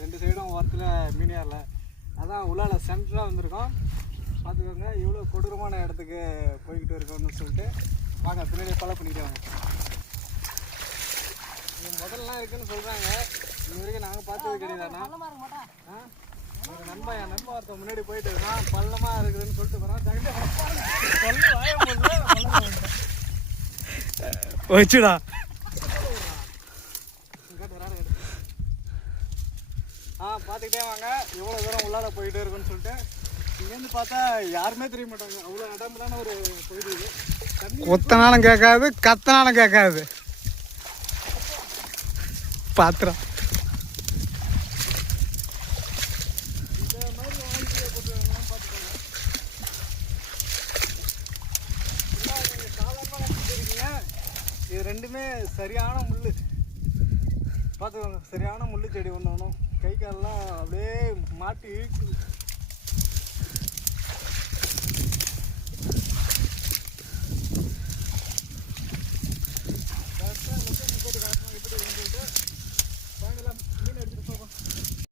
2 சைடும் ஓரத்தில் மீனியாரில். அதான் உள்ளால சென்டராக வந்திருக்கோம். பார்த்துக்கோங்க இவ்வளோ கொடூரமான இடத்துக்கு போய்கிட்டு இருக்கோம்னு சொல்லிட்டு வாங்க பின்னாடி ஃபாலோ பண்ணிக்கிட்டு வாங்க. இது முதல்லாம் இருக்குன்னு சொல்கிறாங்க. இது வரைக்கும் நாங்கள் பார்த்தது கிடையாதுண்ணா. என் நண்பா ஒருத்தன் முன்னாடி போயிட்டு இருக்கான். பள்ளமாக இருக்குதுன்னு சொல்லிட்டு போகிறான். வச்சுடா பார்த்துக்கிட்டே வாங்க எவ்வளோ தூரம் உள்ளார போயிட்டே இருக்குன்னு சொல்லிட்டு. இங்கேருந்து பார்த்தா யாருமே தெரிய மாட்டாங்க. அவ்வளோ இடம்புலான ஒரு பகுதி இது. கொத்தனாலும் கேட்காது கத்தனாலும் கேட்காது. பாத்திரம் இந்த மாதிரி வாழ்க்கையை போட்டுருக்காங்கன்னு பார்த்துக்கோங்க. நீங்கள் சாதாரணமாக நினச்சிருக்கீங்க. இது ரெண்டுமே சரியான முள். பார்த்துக்கோங்க சரியான முள் செடி ஒன்று ஒன்றும் கை காலெலாம் அப்படியே மாட்டி இழுக்கு.